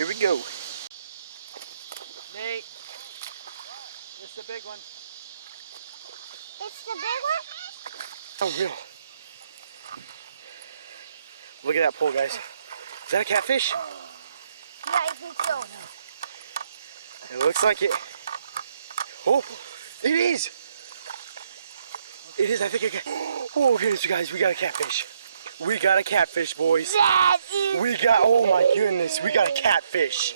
Here we go. Nate, it's the big one. It's the big one? Oh, real. Look at that pole, guys. Is that a catfish? Yeah, I think so. It looks like it. Oh, it is. It is, I think I got. Oh, goodness, guys, we got a catfish. We got a catfish, boys. We got, oh my goodness, we got a catfish.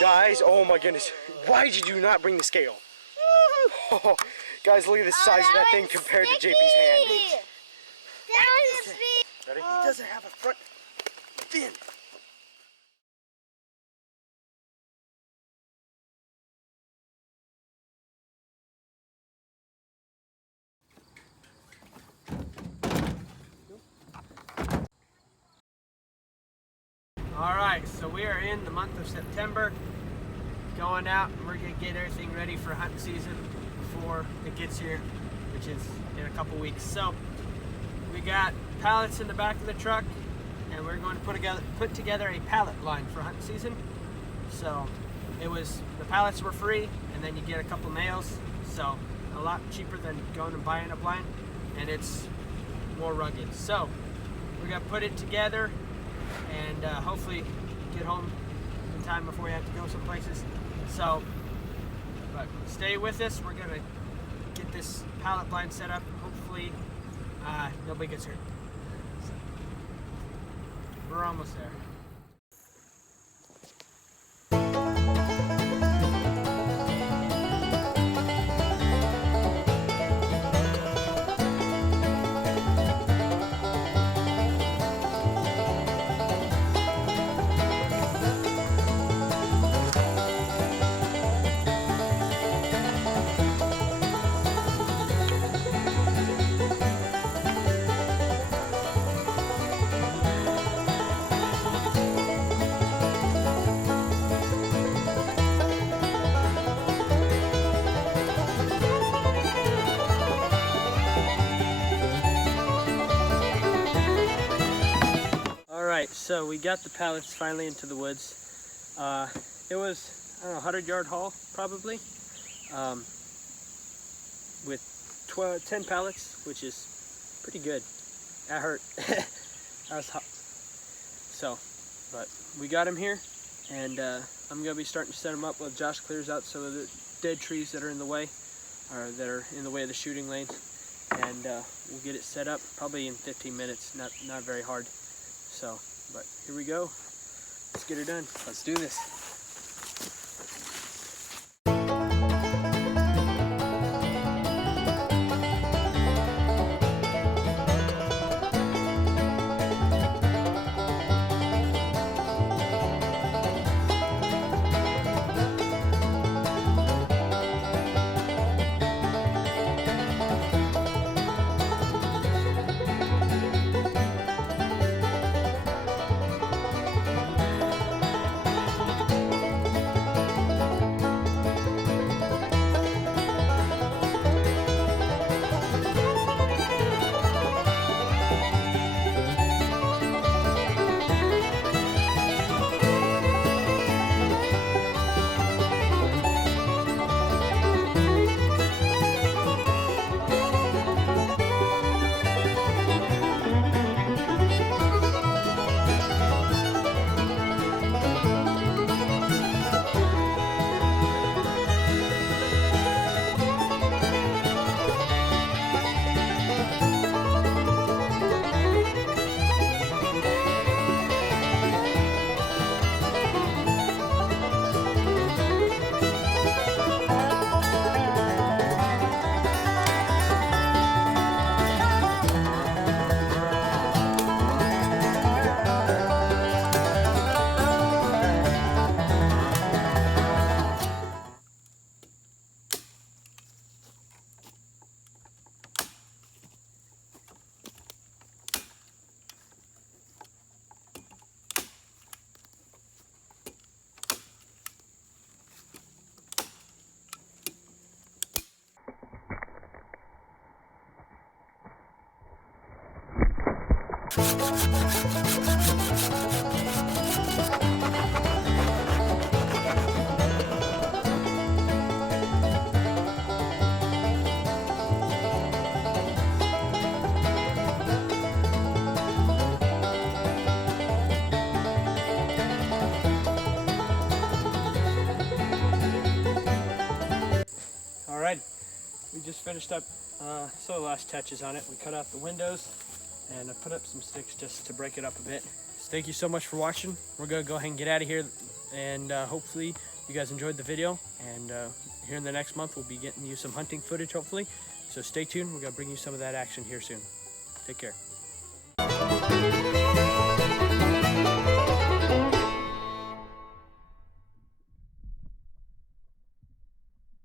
Guys, oh my goodness. Why did you not bring the scale? Oh, guys, look at the size of that thing compared to JP's hand. Ready? He doesn't have a front fin. All right, so we are in the month of September, going out, and we're gonna get everything ready for hunting season before it gets here, which is in a couple weeks. So we got pallets in the back of the truck, and we're going to put together a pallet line for hunting season. So the pallets were free, and then you get a couple nails, so a lot cheaper than going and buying a blind, and it's more rugged. So we're gonna put it together and hopefully get home in time before we have to go some places. So, but stay with us. We're gonna get this pallet blind set up. Hopefully nobody gets hurt. So, we're almost there. So we got the pallets finally into the woods. It was, I don't know, 100-yard haul probably, with 10 pallets, which is pretty good. That hurt. That was hot. So, but we got them here, and I'm gonna be starting to set them up while Josh clears out some of the dead trees that are in the way, or that are in the way of the shooting lanes, and we'll get it set up probably in 15 minutes. Not very hard. So. But here we go. Let's get her done. Let's do this. Alright, we just finished up some of the last touches on it. We cut out the windows and I put up some sticks just to break it up a bit. So thank you so much for watching. We're gonna go ahead and get out of here, and hopefully you guys enjoyed the video, and here in the next month we'll be getting you some hunting footage hopefully. So stay tuned, we're gonna bring you some of that action here soon. Take care.